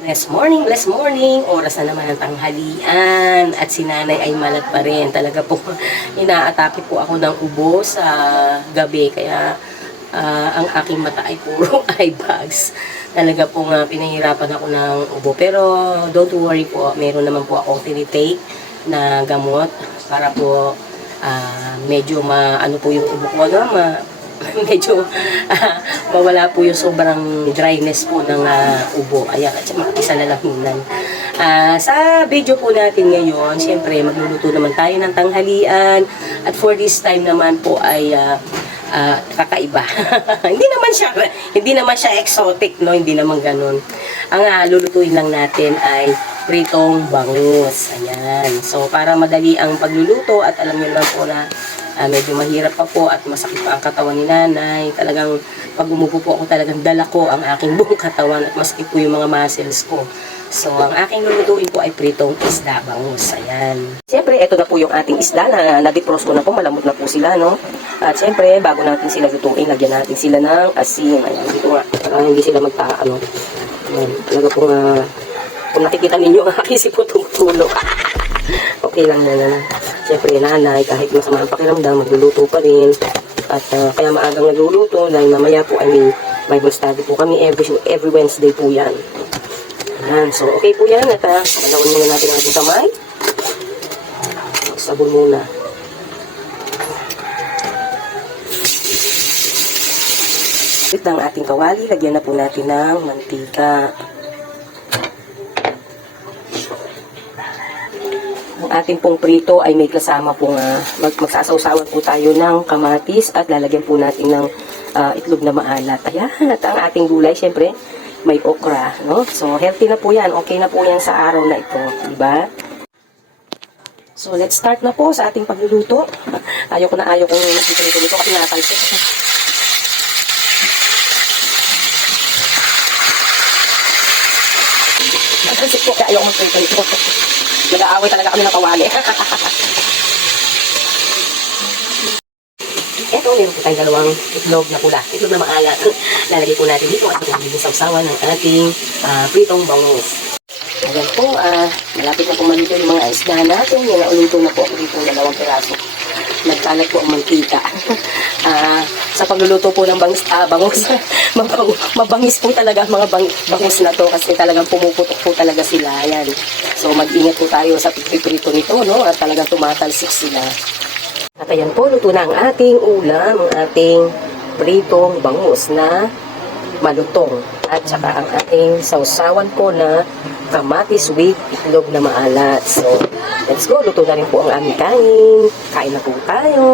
Bless morning. Oras na naman ng tanghalian. At si nanay ay malat pa rin. Talaga po, inaatake po ako ng ubo sa gabi. Kaya ang aking mata ay puro eye bags. Talaga po nga pinahirapan ako ng ubo. Pero don't worry po, meron naman po akong tinitake na gamot para po medyo ano po yung ubo ko na medyo mawala po yung sobrang dryness po ng ubo. Ayan, at saka isa lalamunan. Sa video po natin ngayon, siyempre magluluto naman tayo ng tanghalian at for this time naman po ay kakaiba. hindi naman siya exotic, no? Hindi naman ganun. Ang lulutuin lang natin ay pritong bangus. Ayan. So, para madali ang pagluluto at alam niyo lang po na medyo mahirap pa po at masakit pa ang katawan ni nanay. Talagang pag umupo po ako, talagang dala ko ang aking buong katawan at masakit po yung mga muscles ko. So, ang aking lulutuin po ay pritong isda bangus. Ayan. Siyempre, ito na po yung ating isda na na-defrost ko na po. Malamot na po sila, no? At siyempre, bago natin sila lutuin, lagyan natin sila ng asin. Ayan, dito nga. Para hindi sila magtaano. Ayan, talaga po kung nakikita ninyo ang aking sipot tumutulog. Okay lang yan. Siyempre, nanay, kahit masama ang pakiramdam, magluluto pa rin. At kaya maagang nagluluto, dahil mamaya po ay may Bible study po kami every Wednesday po yan. Ayan, so okay po yan. At malawin muna natin ang ating kamay. Sabon muna. Ito ang ating kawali, lagyan na po natin ng mantika. Ang ating pong prito ay may kasama pong magsasawsawan po tayo ng kamatis at lalagyan po natin ng itlog na maalat. Ayan, at ang ating gulay, syempre, may okra, no? So, healthy na po yan. Okay na po yan sa araw na ito, diba? So, let's start na po sa ating pagluluto. Ayaw ko dito kasi natalsik. Natalsik po, kaya ayaw ko magprito ito. Nag-aaway talaga kami ng kawali. Eto, meron po tayong dalawang itlog na pula. Itlog na maalat. Lalagay po natin dito at magiging sawsawan ng ating pritong bangus. Ayan po, malapit na po malito yung mga isda natin. Yan, nauluto na po dito dalawang piraso. Nagkalat po ang mantika. Sa pagluluto po ng bangus, mabangis po talaga ang mga bangus na to kasi talagang pumuputok po talaga sila. Ayan. So mag-ingat po tayo sa pagpiprito nito, no? At talagang tumatalsik sila. At ayan po, luto na ang ating ulam, ang ating pritong bangus na malutong. At saka ang ating sausawan po na kamatis with itlog na maalat. So, let's go. Luto na rin po ang aming kanin. Kain na po tayo.